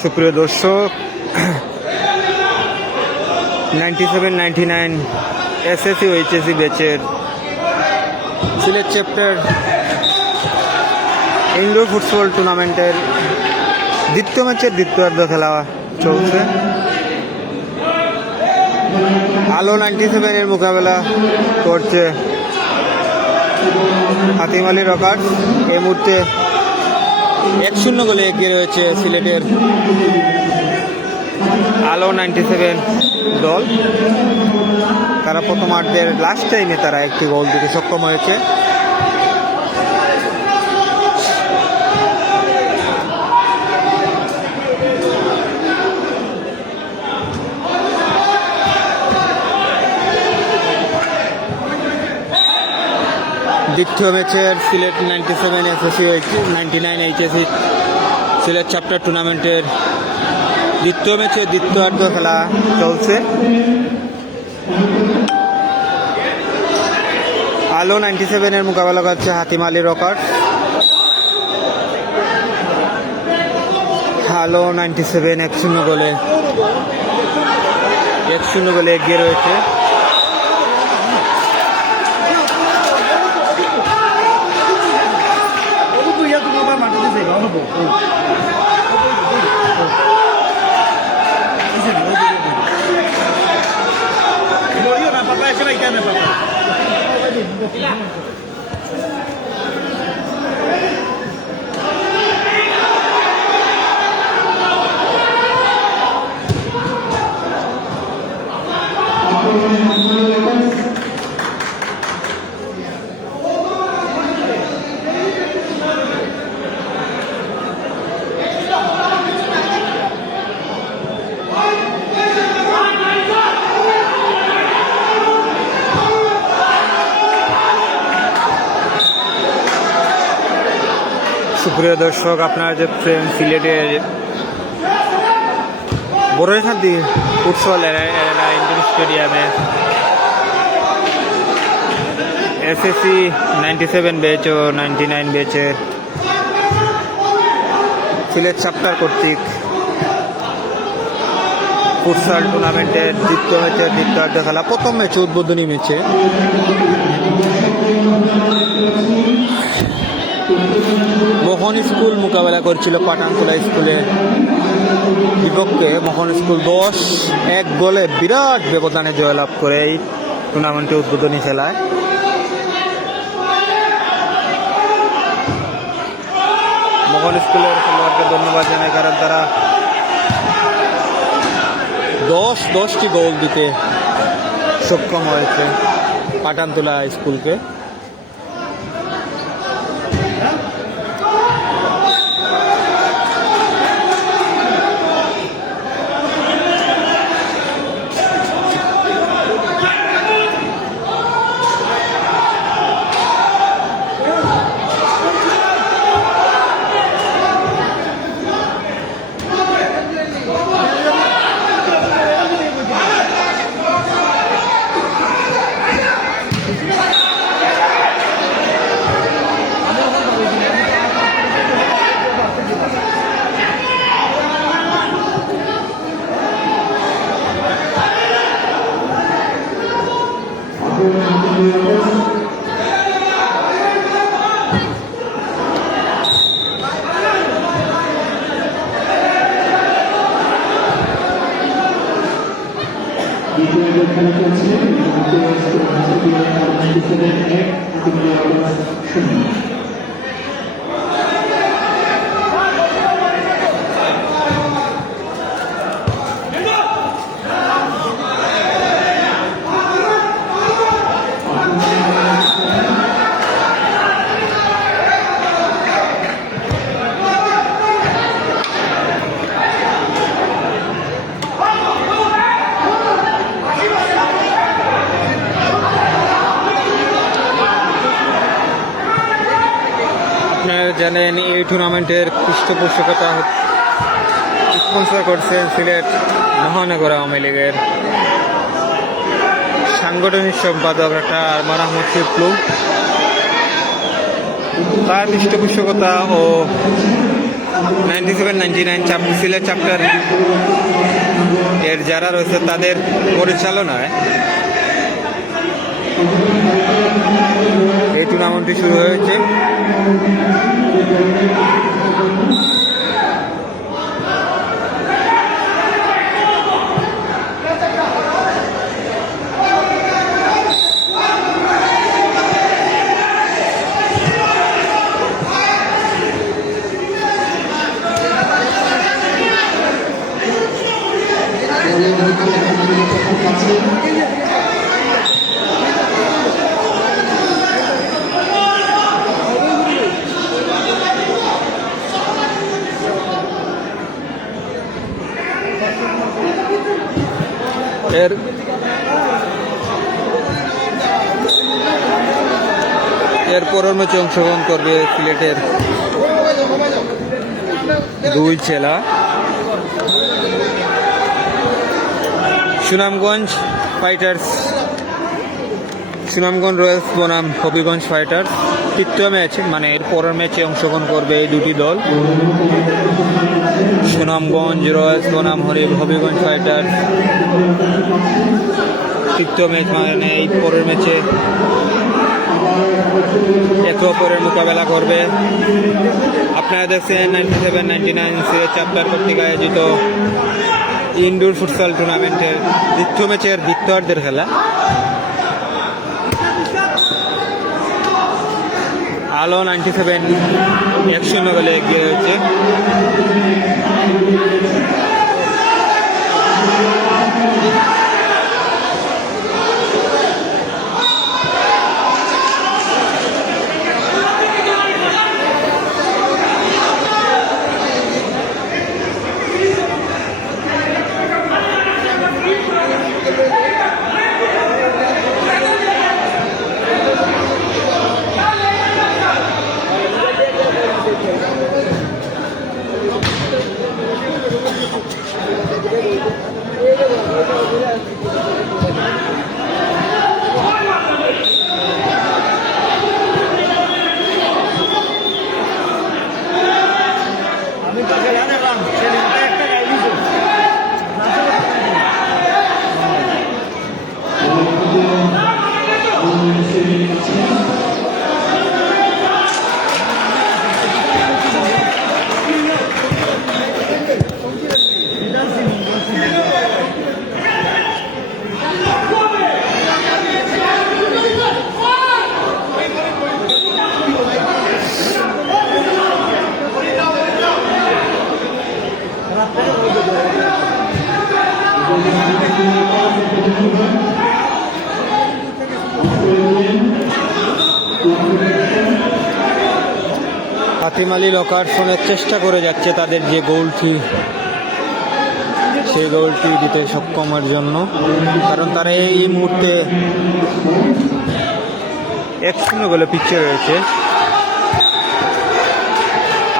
সুপ্রিয় দর্শক, 97-99 এসএসসি ও এইচএসসি ব্যাচের সিলেট চ্যাপ্টার ইনডোর ফুটবল টুর্নামেন্টের দ্বিতীয় ম্যাচের দ্বিতীয়ার্ধ খেলা চলছে। আলো 97-এর মোকাবেলা করছে হাতিম আলী রকার্স। এই মুহূর্তে 1-0 গোলে এগিয়ে রয়েছে সিলেটের আলো 97 দল। তারা প্রথমার্ধের লাস্ট টাইমে তারা একটি গোল দিতে সক্ষম হয়েছে। দ্বিতীয় ম্যাচের Sylhet 97 SSC 99 HSC Sylhet chapter টুর্নামেন্টের দ্বিতীয় ম্যাচে দ্বিতীয়ার্ধ খেলা চলছে। আলো 97-এর মোকাবেলা করছে হাতিম আলী রকার্স। আলো 97 1-0 গোলে এগিয়ে রয়েছে। সুপ্রিয় দর্শক, আপনারা যে সিলেটের বড়খাদি ফুটবল এরেনা ইনডোর স্টেডিয়ামে এসএসসি 97 ব্যাচ ও 99 ব্যাচের সিলেট চ্যাপ্টার কর্তৃক ফুটসাল টুর্নামেন্টের দ্বিতীয় ম্যাচের দ্বিতীয়ার্ধ খেলা। প্রথম ম্যাচে উদ্বোধনী ম্যাচে মোহন স্কুল মোকাবেলা করছিল পাঠানতলা স্কুলের বিপক্ষে। মোহন স্কুল 10-1 গোলে বিরাট ব্যবধানে জয়লাভ করে এই টুর্নামেন্টে উদ্বোধনী খেলায়। মোহন স্কুলের খেলোয়াড়কে ধন্যবাদ জানাই, কারণ তারা 10টি গোল দিতে সক্ষম হয়েছে পাঠানতলা স্কুলকে। জানেন এই টুর্নামেন্টের পৃষ্ঠপোষকতা স্পন্সর করছেন সিলেট মহানগর আওয়ামী লীগের সাংগঠনিক সম্পাদক ডাক্তার আরমান আহমদ শিপলু। তার পৃষ্ঠপোষকতা ও 97, 99 সিলেট চ্যাপ্টার এর যারা রয়েছে তাদের পরিচালনায় এই টুর্নামেন্টটি শুরু হয়েছে। এর পরের ম্যাচে অংশগ্রহণ করবে সিলেটের দুই জেলা সুনামগঞ্জ রয়্যালস বনাম হবিগঞ্জ ফাইটার্স। তৃতীয় ম্যাচ মানে এর পরের ম্যাচে অংশগ্রহণ করবে এই দুটি দল, সুনামগঞ্জ রয়্যালস বনাম হবিগঞ্জ ফাইটার্স। তৃতীয় ম্যাচ মানে এই পরের ম্যাচে একে অপরের মোকাবেলা করবে। আপনারা দেখছেন 97, 99 সিলেট চ্যাপ্টার কর্তৃক আয়োজিত ইনডোর ফুটসাল টুর্নামেন্টের দ্বিতীয় ম্যাচের দ্বিতীয়ার্ধের খেলা। আলো 97 1-0 গোলে এগিয়ে রয়েছে। হাতিম আলী লকারসনের চেষ্টা করে যাচ্ছে তাদের যে গোলটি সেই গোলটি দিতে সক্ষমের জন্য, কারণ তারা এই মুহূর্তে 1-0 গোলে পিছিয়ে রয়েছে।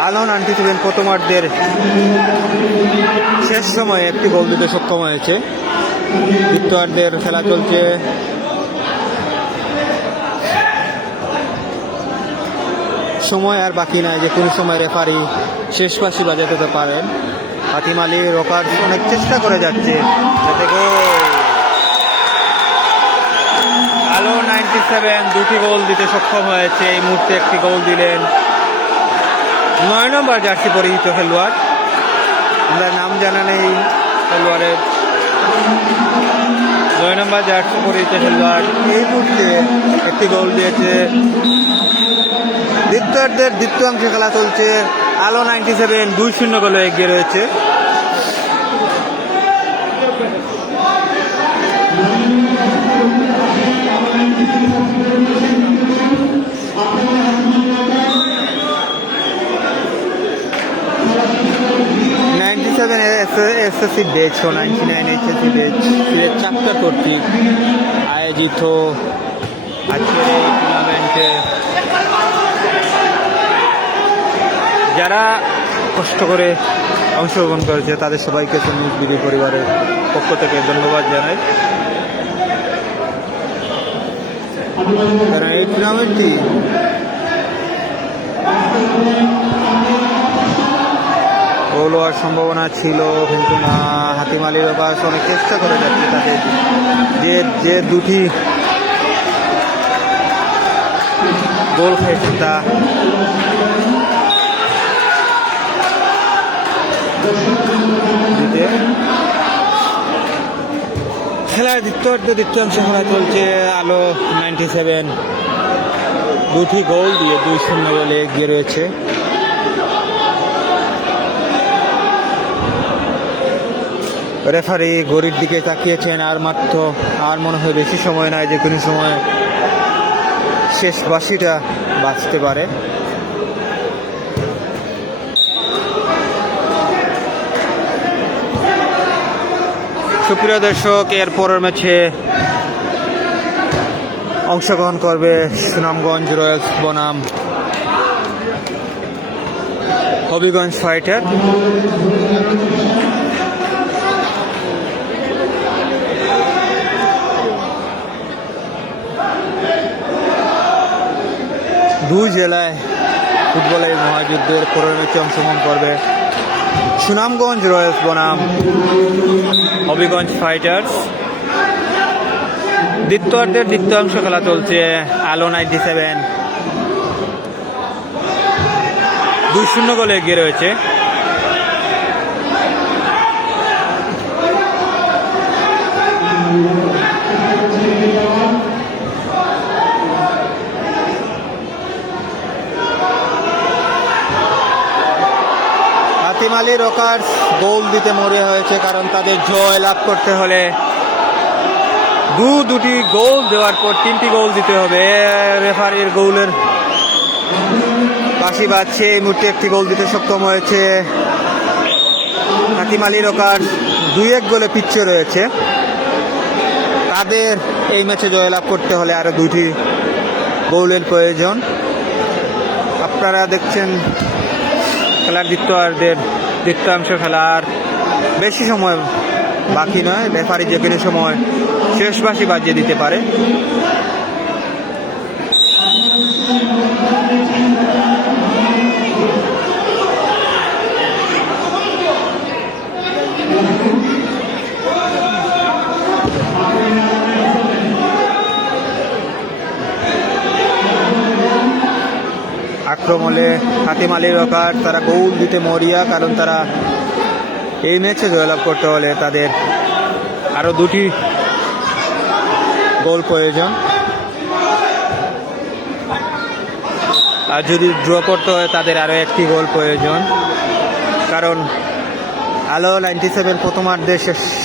আলো 97 প্রথমার্ধের শেষ সময়ে একটি গোল দিতে সক্ষম হয়েছে। দ্বিতীয়ার্ধের খেলা চলছে। সময় আর বাকি নাই যে কোনো সময় রেফারি শেষ পাশি বাজাতে পারেন। হাতিম আলী রকার অনেক চেষ্টা করে যাচ্ছে যাতে আলো 97 দুটি গোল দিতে সক্ষম হয়েছে। এই মুহূর্তে একটি গোল দিলেন 9 নম্বর জার্সি পরিহিত খেলোয়াড়, আমরা নাম জানা নেই খেলোয়াড়ের। 9 নম্বর জার্সি পরিহিত খেলোয়াড় এই মুহূর্তে একটি গোল দিয়েছে। দ্বিতীয়ার্ধের দ্বিতীয়াংশে খেলা চলছে। আলো 97 2-0 গোলে এগিয়ে রয়েছে। এসএসসি ব্যাচ ও 99 এসএসসি ব্যাচ সিলেট চ্যাপ্টার কর্তৃক আয়োজিত আজকের এই টুর্নামেন্টে যারা কষ্ট করে অংশগ্রহণ করেছে তাদের সবাইকে নিউজ বিডি পরিবারের পক্ষ থেকে ধন্যবাদ জানাই। কারণ এই টুর্নামেন্টটি গোল হওয়ার সম্ভাবনা ছিল, কিন্তু না, হাতিম আলী রকাস অনেক চেষ্টা করে যাচ্ছে তাদের যে দুটি গোল খেয়েছে তা জিতে। খেলার দ্বিতীয়াংশ খেলা চলছে। আলো 97 দুটি গোল দিয়ে 2-0 গোলে এগিয়ে রয়েছে। রেফারি ঘড়ির দিকে তাকিয়েছেন, আর মনে হয় বেশি সময় নাই, যে কোনো সময় শেষ বাঁশিটা বাজতে পারে। সুপ্রিয় দর্শক, এর পরের ম্যাচে অংশগ্রহণ করবে সুনামগঞ্জ রয়্যালস বনাম হবিগঞ্জ ফাইটার। দুই জেলায় ফুটবলের মহাযুদ্ধের পরের ম্যাচে অংশগ্রহণ করবে সুনামগঞ্জ রয়্যালস বনাম হবিগঞ্জ ফাইটার্স। দ্বিতীয়াংশ খেলা চলছে। আলো 97 2-0 গোলে এগিয়ে রয়েছে। হাতিম আলী রকার্স গোল দিতে মরিয়া হয়েছে, কারণ তাদের জয় লাভ করতে হলে দুটি গোল দেওয়ার পর 3টি গোল দিতে হবে। রেফারির গোলের বাঁশি বাজছে। এই মুহূর্তে একটি গোল দিতে সক্ষম হয়েছে হাতিম আলী রকার্স, 2-1 গোলে পিছিয়ে রয়েছে। তাদের এই ম্যাচে জয়লাভ করতে হলে আরো 2টি গোলের প্রয়োজন। আপনারা দেখছেন খেলার দ্বিতীয়াংশ খেলার বেশি সময় বাকি নয়। রেফারি যে কোনো সময় শেষ বাঁশি বাজিয়ে দিতে পারে। আক্রমণে হাতিম আলী রকার তারা গোল দিতে মরিয়া, কারণ তারা এই ম্যাচে জয়লাভ করতে হলে তাদের আরো 2টি গোল প্রয়োজন। আর যদি ড্র করতে হয় তাদের আরো 1টি গোল প্রয়োজন, কারণ আলো 97 প্রথমার্ধে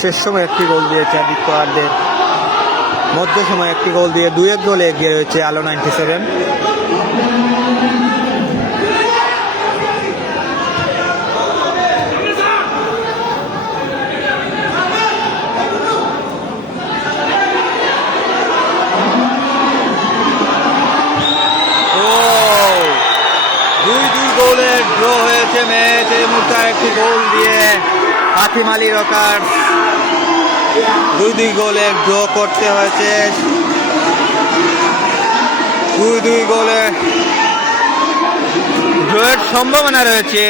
শেষ সময় 1টি গোল দিয়েছে, দ্বিতীয়ার্ধের মধ্য সময় 1টি গোল দিয়ে 2-1 গোলে এগিয়ে রয়েছে আলো 97। গোলের ড্র হয়েছে ম্যাচ। এই মুহূর্তে একটি গোল দিয়ে হাতিম আলী রকার 2 গোলে ড্র করতে হয়েছে। 2 গোলে ড্রয়ের সম্ভাবনা রয়েছে।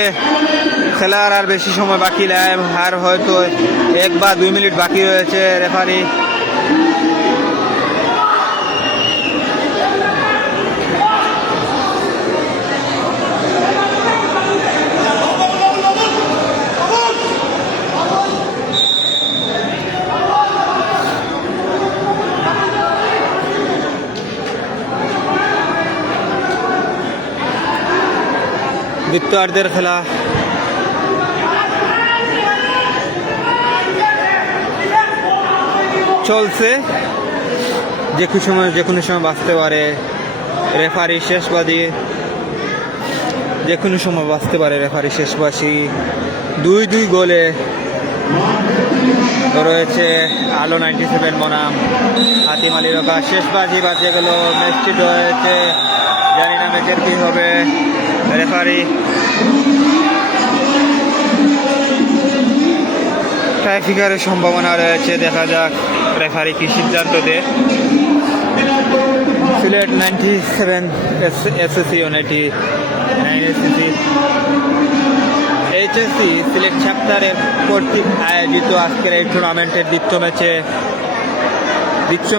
খেলার আর বেশি সময় বাকি নাই, আর হয়তো 1 বা 2 মিনিট বাকি রয়েছে। রেফারি দ্বিতীয়ার্ধের খেলা চলছে। যে কোনো সময় বাঁচতে পারে রেফারি শেষ বাজি, যে কোনো সময় বাঁচতে পারে রেফারি শেষ বাজি। 2 গোলে রয়েছে আলো 97 বনাম হাতিম আলী রকার। শেষ বাজি বাজিয়ে গেল, ম্যাচটি রয়েছে। জানি না ম্যাচের কি হবে। রেফারি টাইফিকারের সম্ভাবনা রয়েছে, দেখা যাক রেফারি কি সিদ্ধান্ত দেয়। Sylhet 97 SSC 99 SSC HSC Sylhet চ্যাপ্টারের কর্তৃক আয়োজিত আজকের এই টুর্নামেন্টের দ্বিতীয়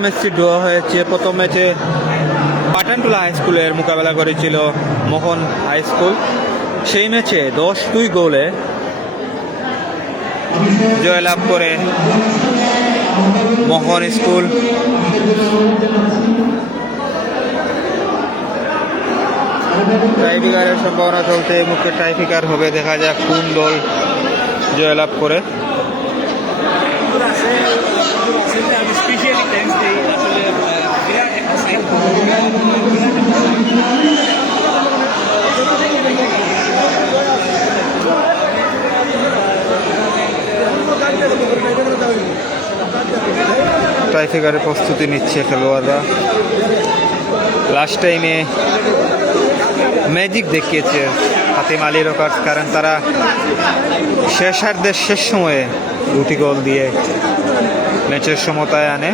ম্যাচটি ড্র হয়েছে। প্রথম ম্যাচে পাঠানটুলা হাই স্কুলের মোকাবেলা করেছিল মোহন হাই স্কুল। সেই ম্যাচে 10-2 গোলে জয়লাভ করে মোহন স্কুল। টাইব্রেকারের সম্ভাবনা চলছে, এই মুহূর্তে টাইব্রেকার হবে, দেখা যাক কোন দল জয়লাভ করে। টাইব্রেকারের প্রস্তুতি নিচ্ছে খেলোয়াড়রা। লাস্ট টাইমে ম্যাজিক দেখিয়েছে হাতিম আলী রকার্স, কারণ তারা শেষার্ধের শেষ সময়ে 2টি গোল দিয়ে ম্যাচের সমতায় আনে।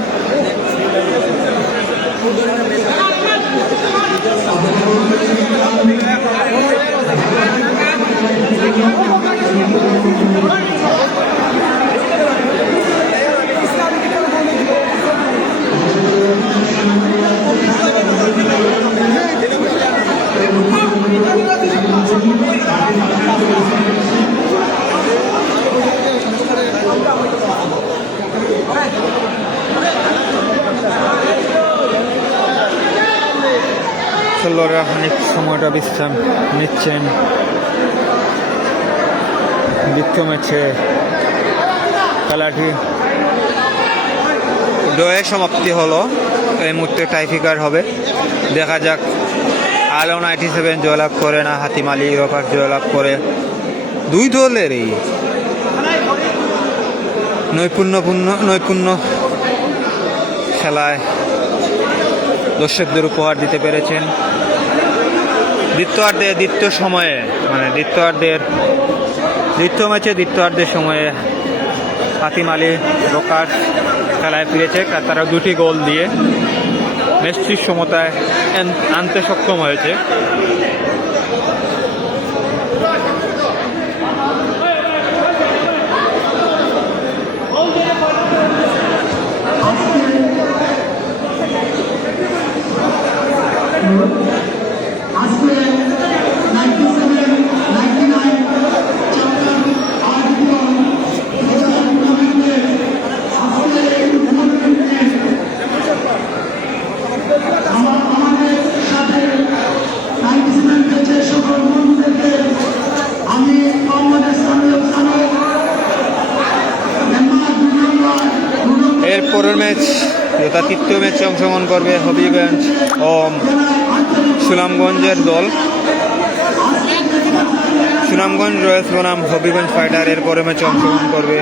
খেলোয়াড়রা অনেক সময়টা বিশ্রাম নিচ্ছেন। দ্বিতীয় ম্যাচে খেলাটি ড্রয়ে সমাপ্তি হলো। এই মুহূর্তে টাইব্রেকার হবে, দেখা যাক আলো 97 জয়লাভ করে না হাতিম আলী রকার্স জয়লাভ করে। দুই দলেরই নৈপুণ্য খেলায় দর্শকদের উপহার দিতে পেরেছেন। দ্বিতীয় সময়ে হাতিম আলী রকার্স খেলায় ফিরেছে, তারা 2টি গোল দিয়ে ম্যাচটির সমতায় আনতে সক্ষম হয়েছে। এরপরের ম্যাচ যথা তৃতীয় ম্যাচে অংশগ্রহণ করবে হবিগঞ্জ ও সুনামগঞ্জের দল। সুনামগঞ্জ রয়্যালস বনাম হবিগঞ্জ ফাইটার এরপরের ম্যাচে অংশগ্রহণ করবে।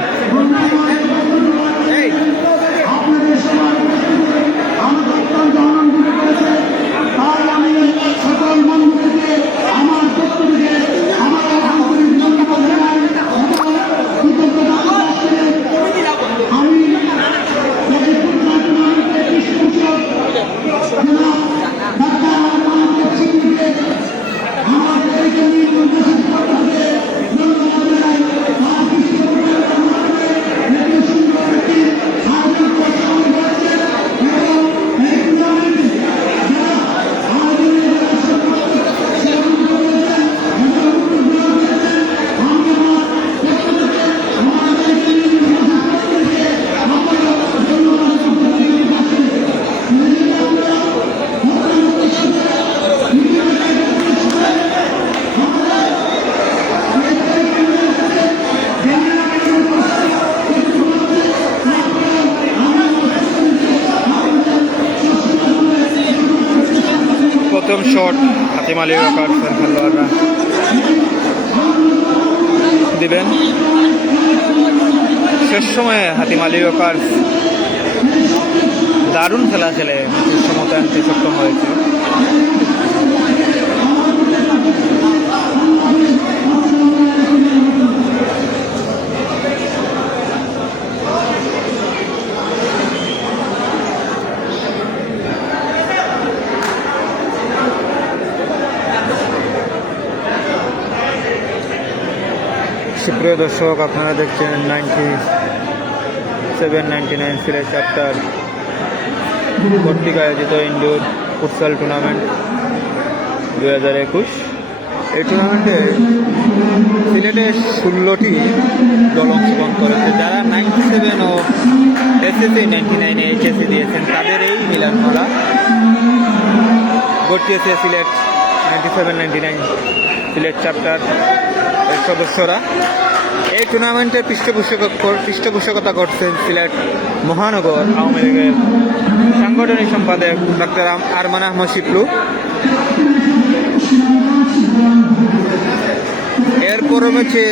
প্রথম শট হাতিম আলী রকার্সের খেলোয়াড়রা দিবেন। শেষ সময়ে হাতিম আলী রকার্স দারুণ খেলা খেলে সমতা আনতে সক্ষম হয়েছে। সুপ্রিয় দর্শক, আপনারা দেখছেন 97-99 সিলেট চ্যাপ্টার কর্তৃক আয়োজিত ইনডোর ফুটসাল টুর্নামেন্ট 2021। এই টুর্নামেন্টে সিলেটের 16টি দল অংশগ্রহণ করেছে। যারা 97 ও এসএসসি 99 এইচএসসি দিয়েছেন তাদের এই মিলনমেলা গড়িয়েছে সিলেট 97-99 সিলেট চ্যাপ্টার এর সদস্যরা। এই টুর্নামেন্টের পৃষ্ঠপোষকতা করছেন সিলেট মহানগর আওয়ামী লীগের সাংগঠনিক সম্পাদক ডক্টর আরমান আহমদ শিপলু। এরপরও ম্যাচে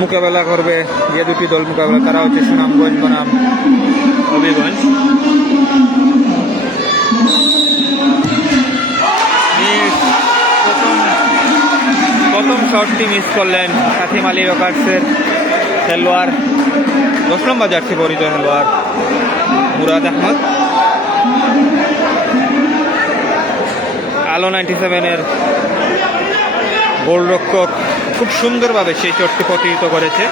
মোকাবেলা করবে যে দুটি দল মোকাবেলা, তারা হচ্ছে সুনামগঞ্জ বনাম হবিগঞ্জ। প্রথম শটটি মিস করলেন কাথিম আলী রকার্সের খেলোয়াড় 10 নম্বর জার্সি পরিত খেলোয়াড় মুরাদ আহমদ। আলো 97-এর গোলরক্ষক খুব সুন্দরভাবে সেই শটটি প্রতিহত করেছে।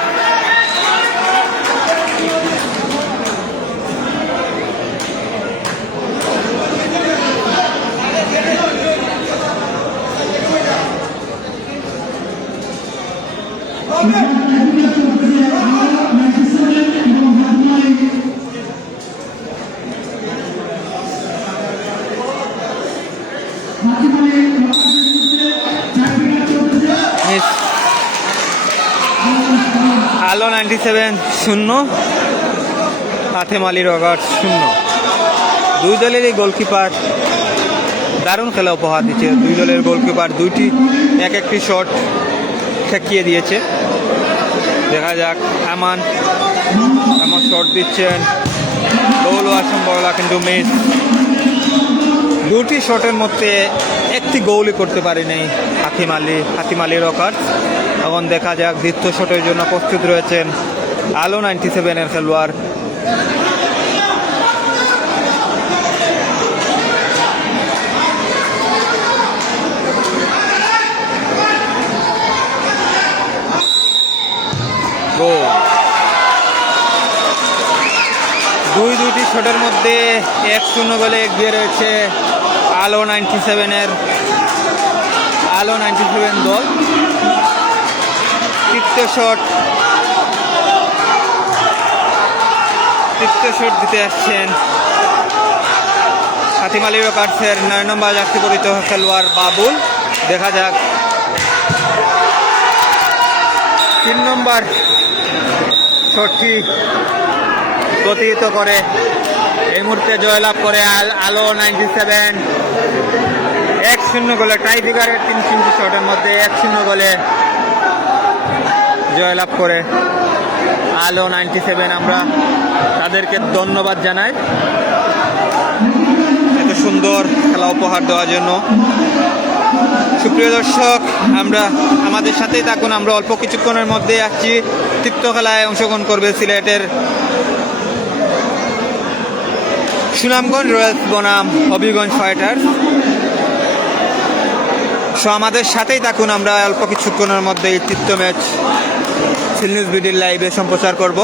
আলো 97 0, কাথিম আলী রকার্স 0। দুই দলেরই গোলকিপার দারুণ খেলা উপহার দিচ্ছে। দুই দলের গোলকিপার দুইটি একটি শট ঠেকিয়ে দিয়েছে। দেখা যাক এমন শট দিচ্ছেন, গোল হওয়ার সম্ভাবনা কিন্তু মিস। দুটি শটের মধ্যে একটি গোলই করতে পারেনি কাথিম আলী রকার্স। এখন দেখা যাক দ্বিতীয় শটের জন্য প্রস্তুত রয়েছেন আলো 97-এর খেলোয়াড়। দুইটি শটের মধ্যে 1-0 গোলে এগিয়ে রয়েছে আলো 97 দল। তৃতীয় শট দিতে আসছেন কাথিম আলী রকার্সের 9 নম্বর জার্সি পরিহিত খেলোয়াড় বাবুল। দেখা যাক 3 নম্বর শটটি প্রতিহিত করে এই মুহূর্তে জয়লাভ করে আলো 97 1-0 গোলে। টাই ব্রেকারের 3 শটের মধ্যে 1-0 গোলে জয়লাভ করে আলো 97। আমরা তাদেরকে ধন্যবাদ জানাই এত সুন্দর খেলা উপহার দেওয়ার জন্য। সুপ্রিয় দর্শক, আমাদের সাথেই থাকুন। আমরা অল্প কিছুক্ষণের মধ্যে আসছি। তৃতীয় খেলায় অংশগ্রহণ করবে সিলেটের সুনামগঞ্জ রয়্যালস বনাম হবিগঞ্জ ফাইটার্স। আমাদের সাথেই থাকুন। আমরা অল্প কিছুক্ষণের মধ্যে এই তৃতীয় ম্যাচ সিল নিউজ বিডির লাইভে সম্প্রচার করব।